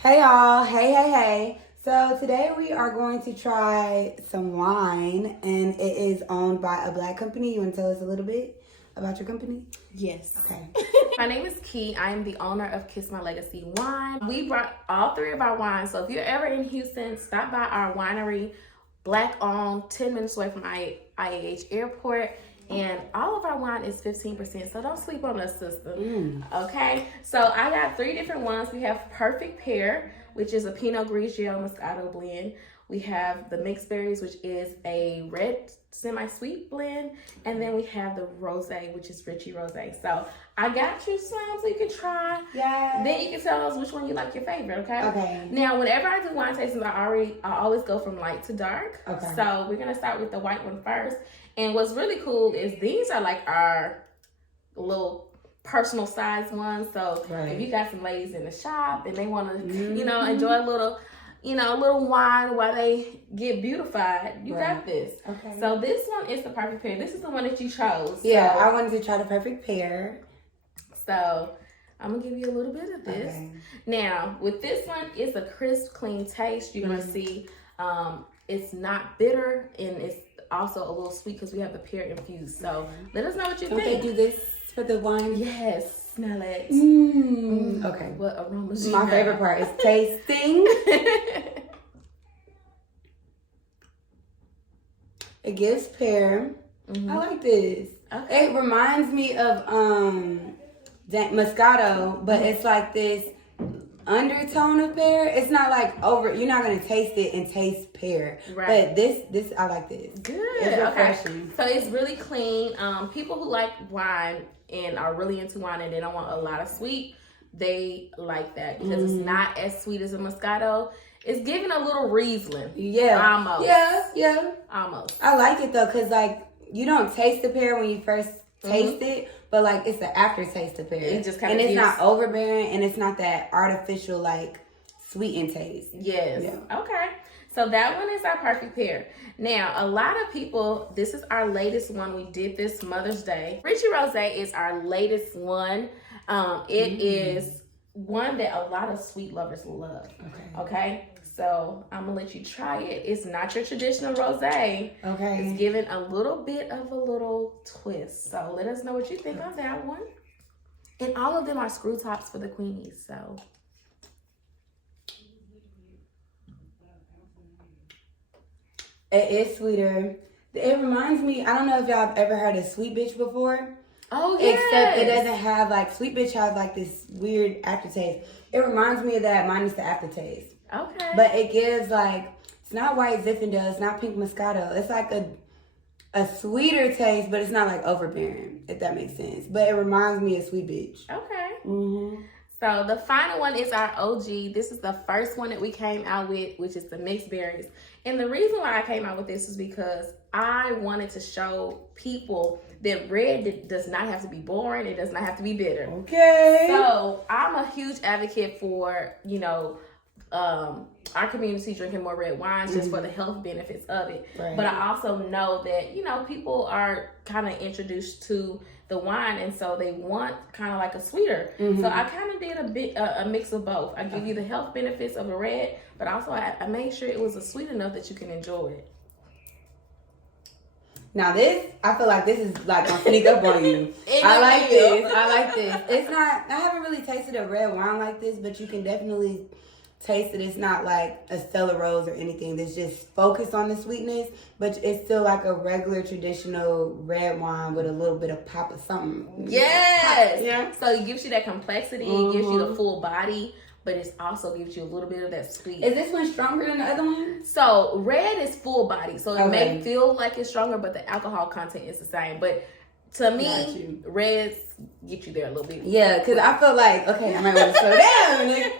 Hey y'all, hey. So today we are going to try some wine and it is owned by a black company. You want to tell us a little bit about your company? Yes. Okay. My name is Key. I am the owner of Kiss My Legacy Wine. We brought all three of our wines. So if you're ever in Houston, stop by our winery, black owned, 10 minutes away from IAH Airport. And all of our wine is 15%, so don't sleep on us, sister. Okay? So I got three different ones. We have Perfect Pear, which is a Pinot Grigio Moscato blend. We have the Mixed Berries, which is a red semi-sweet blend. And then we have the Rosé, which is Richie Rosé. So I got you some so you can try. Yeah. Then you can tell us which one you like your favorite, okay? Okay. Now, whenever I do wine tastings, I always go from light to dark. Okay. So we're going to start with the white one first. And what's really cool is these are like our little personal size ones. So if you got some ladies in the shop and they want to, enjoy a little wine while they get beautified, you got this. Okay. So this one is the Perfect Pear. This is the one that you chose. Yeah, so, I wanted to try the Perfect Pear. So I'm going to give you a little bit of this. Okay. Now, with this one, it's a crisp, clean taste. You're going to see it's not bitter and it's also a little sweet because we have the pear infused. So let us know what you think. They do this for the wine? Yes, smell it. Okay. What aromas you My have. favorite part is tasting. It gives pear. I like this. Okay. It reminds me of Moscato, but it's like this undertone of pear. It's not like you're not gonna taste it and taste pear. Right. But this I like this. Good. It's Okay. refreshing. So it's really clean. People who like wine and are really into wine and they don't want a lot of sweet, they like that because it's not as sweet as a Moscato. It's giving a little Riesling. Yeah. Almost. Yeah. Almost. I like it though, cause like you don't taste the pear when you first taste it, but like it's the aftertaste of pear. It just and it's not overbearing, and it's not that artificial like sweetened taste. Yes. Yeah. Okay. So that one is our Perfect Pear. Now, a lot of people, this is our latest one. We did this Mother's Day. Richie Rosé is our latest one. It is one that a lot of sweet lovers love. Okay. So I'm gonna let you try it. It's not your traditional rosé. Okay. It's giving a little bit of a little twist. So let us know what you think on that one. And all of them are screw tops for the queenies. So it is sweeter. It reminds me, I don't know if y'all have ever heard of Sweet Bitch before. oh yeah. Except it doesn't have like Sweet Bitch has like this weird aftertaste. It reminds me of that minus the aftertaste. Okay. But it gives like, it's not white Zinfandel, it's not pink Moscato. It's like a sweeter taste, but it's not like overbearing, if that makes sense. But it reminds me of Sweet Bitch. Okay. So the final one is our OG. This is the first one that we came out with, which is the Mixed Berries. And the reason why I came out with this is because I wanted to show people that red does not have to be boring. It does not have to be bitter. Okay. So I'm a huge advocate for, our community drinking more red wines just for the health benefits of it. Right. But I also know that, people are kind of introduced to the wine and so they want kind of like a sweeter. So I kind of did a mix of both. I give you the health benefits of a red, but also I made sure it was a sweet enough that you can enjoy it. Now this, I feel like this is like gonna sneak up on you. I like this. It's not, I haven't really tasted a red wine like this, but you can definitely taste it. It's not like a Stella Rose or anything that's just focused on the sweetness, but it's still like a regular traditional red wine with a little bit of pop of something. Yes. Yeah. So it gives you that complexity. It gives you the full body, but it also gives you a little bit of that sweet. Is this one stronger than the other one? So red is full body, so it may feel like it's stronger, but the alcohol content is the same. But to me, reds get you there a little bit. Yeah, because I feel like, okay, I might want to slow down.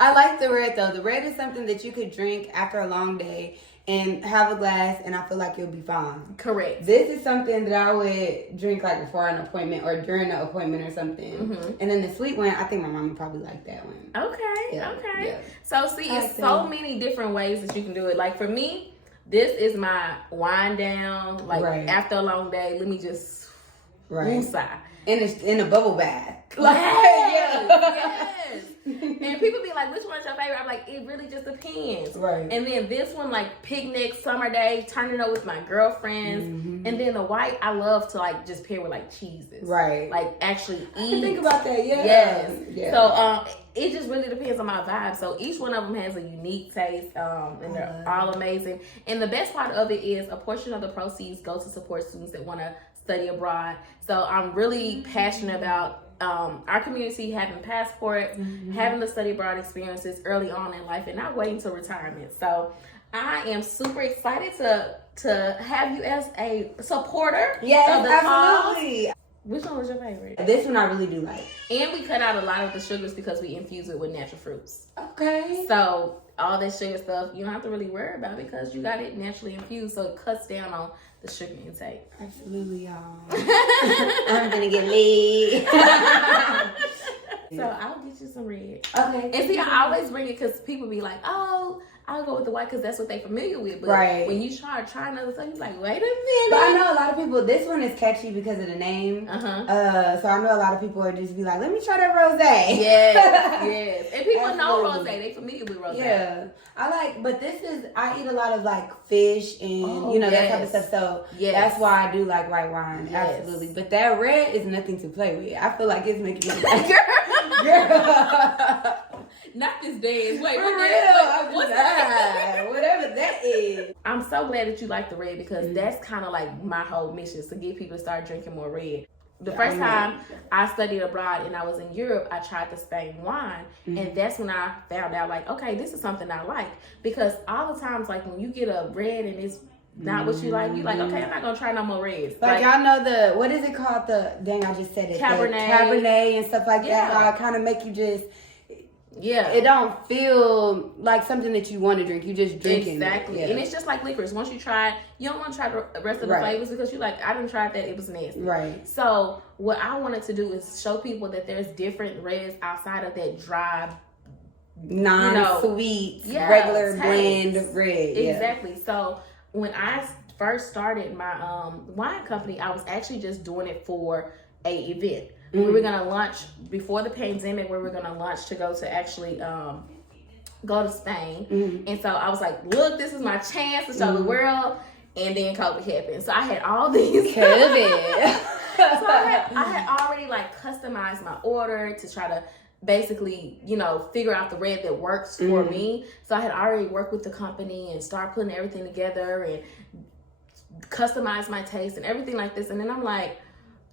I like the red though. The red is something that you could drink after a long day and have a glass, and I feel like you'll be fine. Correct. This is something that I would drink like before an appointment or during an appointment or something. And then the sweet one, I think my mom would probably like that one. Okay. Yeah, Okay. yeah. So see, it's so many different ways that you can do it. Like for me, this is my wind down. Like after a long day, let me just woosah. In a bubble bath. Yes. And people be like, which one's your favorite? I'm like, it really just depends. Right. And then this one, like picnic, summer day, turning up with my girlfriends. Mm-hmm. And then the white, I love to like just pair with like cheeses. Right. Like actually eat. I think about that, yeah. Yes. Yeah. So it just really depends on my vibe. So each one of them has a unique taste, and they're all amazing. And the best part of it is a portion of the proceeds go to support students that want to study abroad. So I'm really passionate about our community having passports, having the study abroad experiences early on in life, and not waiting till retirement. So I am super excited to have you as a supporter. Yes, of the absolutely. cause. Which one was your favorite? This one I really do like. And we cut out a lot of the sugars because we infuse it with natural fruits. Okay. So all that sugar stuff you don't have to really worry about because you got it naturally infused, so it cuts down on the sugar intake. Absolutely, y'all. I'm gonna get me. So I'll get you some red. Okay. And see, I always bring it because people be like, oh, I'll go with the white because that's what they familiar with. But right. when you try another stuff, you're like, wait a minute. But I know a lot of people, this one is catchy because of the name. So I know a lot of people are just be like, let me try that rosé. Yes, yes. And people know rosé. They familiar with rosé. Yeah. But this is, I eat a lot of like fish and, that type of stuff. So that's why I do like white wine. Yes. Absolutely. But that red is nothing to play with. I feel like it's making me like, girl. Not this dance. Wait, for real. What's that? Whatever that is. I'm so glad that you like the red because that's kind of like my whole mission is to get people to start drinking more red. The first time I studied abroad and I was in Europe, I tried the Spain wine. And that's when I found out like, okay, this is something I like. Because all the times, like when you get a red and it's not what you like, okay, I'm not going to try no more reds. Like y'all know what is it called? I just said it. Cabernet and stuff like that. How it kind of make you just... Yeah, it don't feel like something that you want to drink. You just drink it. Exactly. And it's just like licorice. Once you try it, you don't want to try the rest of the flavors because you're like, I didn't try that. It was nasty. Right. So what I wanted to do is show people that there's different reds outside of that dry, non-sweet, regular blend red. Exactly. So when I first started my wine company, I was actually just doing it for a event. We were going to launch before the pandemic. We were going to launch to go to actually go to Spain. And so I was like, look, this is my chance to show the world. And then COVID happened. So I had all these. COVID. So I had already like customized my order to try to basically, figure out the red that works for me. So I had already worked with the company and started putting everything together and customized my taste and everything like this. And then I'm like,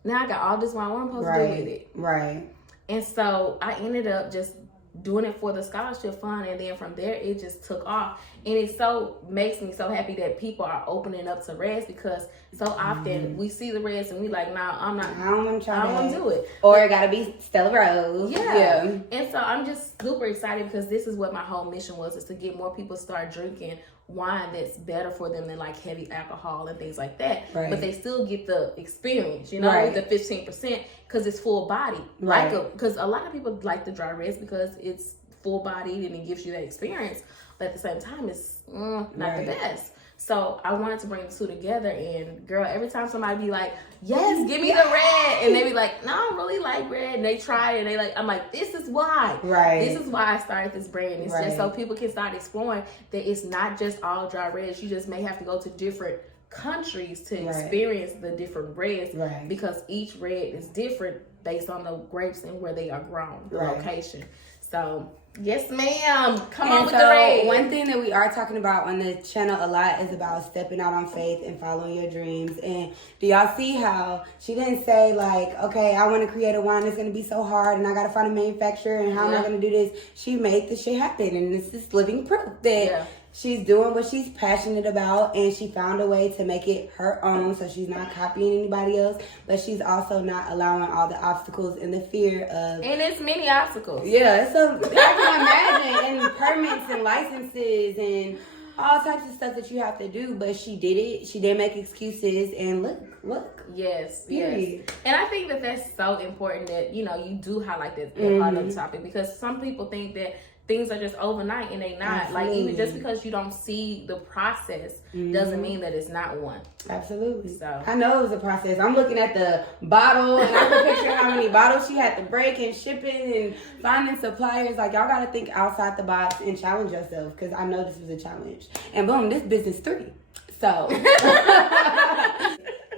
now I got all this wine. What am I supposed to do with it? Right. And so I ended up just doing it for the scholarship fund, and then from there it just took off. And it makes me so happy that people are opening up to reds because so often we see the reds and we like, nah, I don't want to do it. Or it gotta be Stella Rose. Yeah. And so I'm just super excited because this is what my whole mission was, is to get more people to start drinking wine that's better for them than like heavy alcohol and things like that. Right. But they still get the experience, with the 15% because it's full body. Right. Because a lot of people like the dry reds because it's full bodied and it gives you that experience. But at the same time, it's not the best. So I wanted to bring the two together, and girl, every time somebody be like, yes, give me the red, and they be like, no, I don't really like red, and they try it, and they like, I'm like, this is why. Right. This is why I started this brand. It's just so people can start exploring that it's not just all dry reds. You just may have to go to different countries to experience the different reds because each red is different based on the grapes and where they are grown, the location. So yes, ma'am. Come on with the red. One thing that we are talking about on the channel a lot is about stepping out on faith and following your dreams. And do y'all see how she didn't say like, okay, I want to create a wine that's going to be so hard and I got to find a manufacturer and how am I going to do this? She made the shit happen, and this is living proof that she's doing what she's passionate about, and she found a way to make it her own, so she's not copying anybody else, but she's also not allowing all the obstacles and the fear of... And it's many obstacles. Yeah, so I can imagine, and permits and licenses and all types of stuff that you have to do, but she did it. She didn't make excuses, and look. Yes. And I think that that's so important that, you do highlight that on the topic, because some people think that things are just overnight, and they not. Like, even just because you don't see the process doesn't mean that it's not one. Absolutely. So I know it was a process. I'm looking at the bottle, and I can picture how many bottles she had to break and shipping and finding suppliers. Like, y'all gotta think outside the box and challenge yourself, because I know this was a challenge. And boom, this business 3. So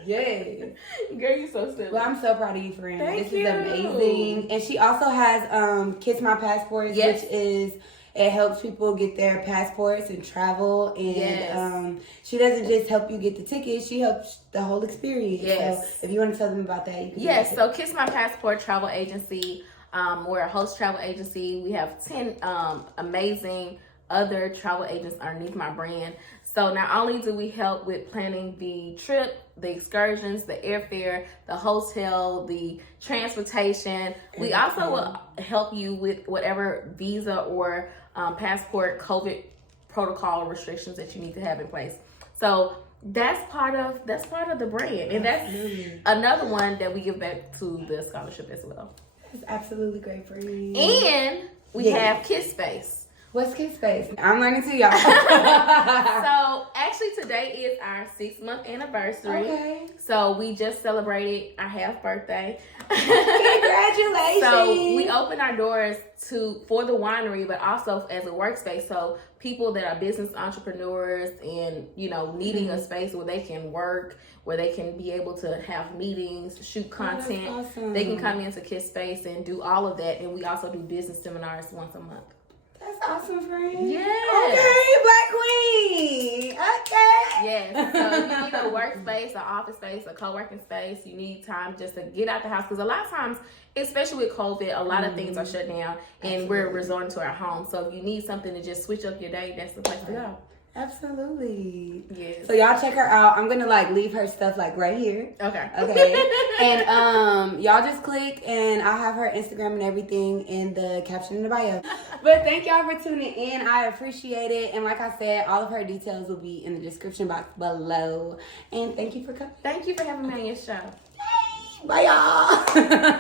yeah. Girl, you so silly. Well, I'm so proud of you, friend. Thank this you. is amazing. And she also has Kiss My Passports, Yes. which is, it helps people get their passports and travel. And she doesn't just help you get the tickets, she helps the whole experience. Yes. So if you want to tell them about that, you can. Yes, so Kiss My Passport Travel Agency. We're a host travel agency. We have 10 amazing other travel agents underneath my brand. So not only do we help with planning the trip, the excursions, the airfare, the hotel, the transportation, we also will help you with whatever visa or passport COVID protocol restrictions that you need to have in place. So that's part of the brand, and that's another one that we give back to the scholarship as well. That's absolutely great for you. And we have Kiss Space. What's Kiss Space? I'm learning too, y'all. So actually today is our 6-month anniversary. Okay. So we just celebrated our half birthday. Congratulations. So we open our doors for the winery, but also as a workspace. So people that are business entrepreneurs and, you know, needing a space where they can work, where they can be able to have meetings, shoot content. Oh, that's awesome. They can come into Kiss Space and do all of that. And we also do business seminars once a month. That's awesome, friend. Yeah. Okay, Black Queen. Okay. Yes. So if you need a workspace, an office space, a co-working space, you need time just to get out the house. Because a lot of times, especially with COVID, a lot of things are shut down and we're resorting to our home. So if you need something to just switch up your day, that's the place to go. Absolutely. Yes. So y'all check her out. I'm gonna leave her stuff right here. Okay. Okay. And y'all just click, and I'll have her Instagram and everything in the caption in the bio. But thank y'all for tuning in. I appreciate it. And like I said, all of her details will be in the description box below. And thank you for coming. Thank you for having me on your show. Bye y'all.